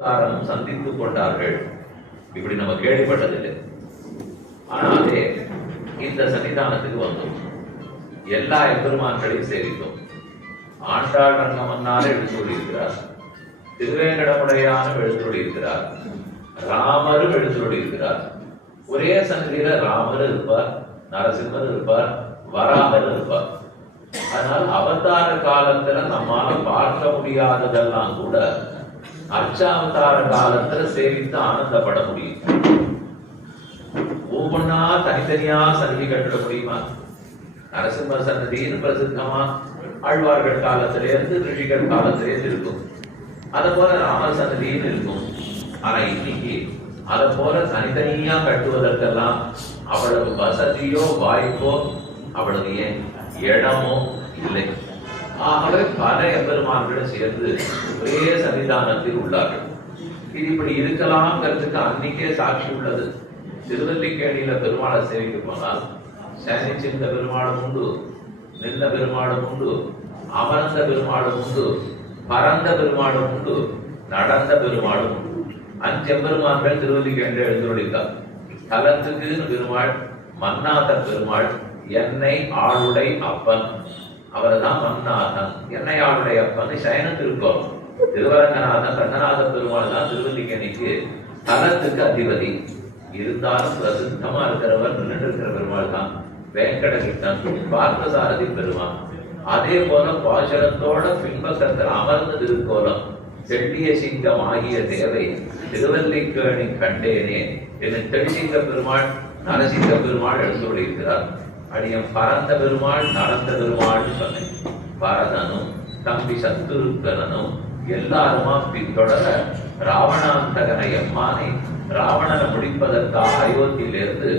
சந்தித்துக் கொண்டார்கள். இப்படி நம்ம கேள்விப்பட்டதில்லை. ஆனாலே இந்த சன்னிதானத்துக்கு வந்தோம். எல்லா எம்பெருமான்களையும் சேவித்தோம். ஆண்டாள் ரங்கமன்னார் எழுந்தொழியிருக்கிறார், திருவேங்கடமுடையானும் எழுந்தொழியிருக்கிறார், ராமரும் எழுந்தொழியிருக்கிறார். ஒரே சன்னதியில ராமர் இருப்பார், நரசிம்மர் இருப்பார், வராமர் இருப்பார். அதனால் அவதார காலத்துல நம்மால பார்க்க முடியாததெல்லாம் கூட அர்ச்சாவதார காலத்துல சேவித்து ஆனந்தப்பட முடியும். ஒவ்வொன்னா தனித்தனியா சன்னதி கட்டிட முடியுமா? நரசிம்மர் சன்னதின்னு பிரசித்தமா ஆழ்வார்கள் காலத்திலேருந்து ரிஷிகள் காலத்திலேருந்து இருக்கும். அதை போல ராமர் சன்னதின்னு இருக்கும். ஆனா இன்னைக்கு அதை போல தனித்தனியா கட்டுவதற்கெல்லாம் அவ்வளவு வசதியோ வாய்ப்போ அவ்வளவு இடமோ இல்லை. ஆகவே பல எம்பெருமான்களும் சேர்ந்து ஒரே சன்னிதானத்தில் உள்ளார்கள். இது இப்படி இருக்கலாம்ங்கிறதுக்கு அன்னைக்கே சாட்சி உள்ளது. திருவல்லிக்கேணியில பெருமாளை சேவிக்க போனால் சனிச்சிந்த பெருமாளும் உண்டு, நின்ற பெருமாளும் உண்டு, அமர்ந்த பெருமாளும் உண்டு, பரந்த பெருமாளும் உண்டு, நடந்த பெருமாளும் உண்டு. 5 எம்பெருமான்கள் திருவல்லிக்கேணியில் எழுந்துள்ளார். தலத்துக்கு பெருமாள் மன்னாத பெருமாள், என்னை ஆளுடை அப்பன், அவர்தான் மன்னாதன். என்னை ஆளுடை அப்பன் சயனத்திருக்கோம். திருவரங்கநாதன் ரங்கநாத பெருமாள் தான் திருவல்லிக்கேணிக்கு தலத்துக்கு அதிபதி. இருந்தாலும் பிரசித்தமா இருக்கிறவர் நின்று இருக்கிற பெருமாள் தான் வேங்கடகிருஷ்ணன், பார்த்தசாரதி பெருமாள். அதே போல பாசரத்தோட பின்பக்கத்தில் அமர்ந்த திருக்கோலம் செட்டிய சிங்கம் ஆகிய தேவை திருவல்லிக்கேணி கண்டேனே என்று தெளிசிங்க பெருமாள் நரசிங்க பெருமாள் எழுந்துள்ளார். அடியம் பரந்த பெருமாள் நடந்த பெருமாள் சொன்னேன். பரதனும் தம்பி சத்துருக்கனும் எல்லாருமா பின்தொடர ராவணாந்தகனை எம்மானை ராவணனை முடிப்பதற்காக அயோத்தியிலிருந்து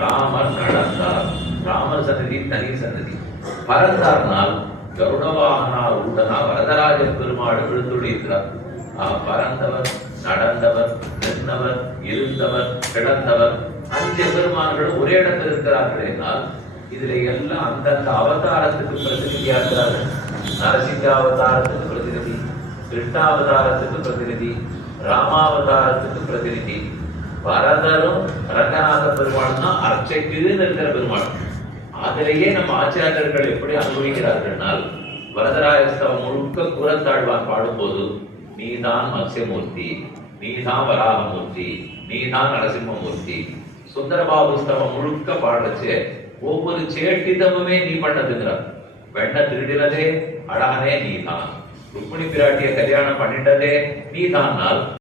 ராமர் நடந்தார். ராமர் சன்னதி தனி சன்னதி. பரந்தார்னால் கருடவாகனார் உடனா வரதராஜ பெருமாள் விழுந்துள்ளார். பரந்தவர், நடந்தவர், நின்றவர், இருந்தவர், கிடந்தவர் 5 பெருமான்களும் ஒரே இடத்தில் இருக்கிறார்கள் என்றால் இதுல எல்லாம் அந்தந்த அவதாரத்துக்கு பிரதிநிதியா இருக்கிறார்கள். நரசிங்க அவதாரத்துக்கு பிரதிநிதி, கிருஷ்ணாவதாரத்துக்கு பிரதிநிதி, ராமாவதாரத்துக்கு பிரதிநிதி. பரதரும் ரங்கநாத பெருமாள் தான் அர்ச்சைக்குன்னு இருக்கிற பெருமாள். அதிலேயே நம்ம ஆச்சாரியர்கள் எப்படி அனுபவிக்கிறார்கள்னால் வரதராஜஸ்தவம் முழுக்க கூறத்தாழ்வான் பாடும்போது நீதான் மத்ஸ்யமூர்த்தி, நீதான் வராகமூர்த்தி, நீதான் நரசிம்மமூர்த்தி. சுந்தரபாபு ஸ்தவம் முழுக்க பாடுறச்சு ஒவ்வொரு சேட்டிதமுமே நீ பண்ணதுங்கிறார். வெண்ண திருடினதே அழகனே நீதான், ருக்மிணி பிராட்டிய கல்யாணம் பண்ணிட்டதே நீதான்.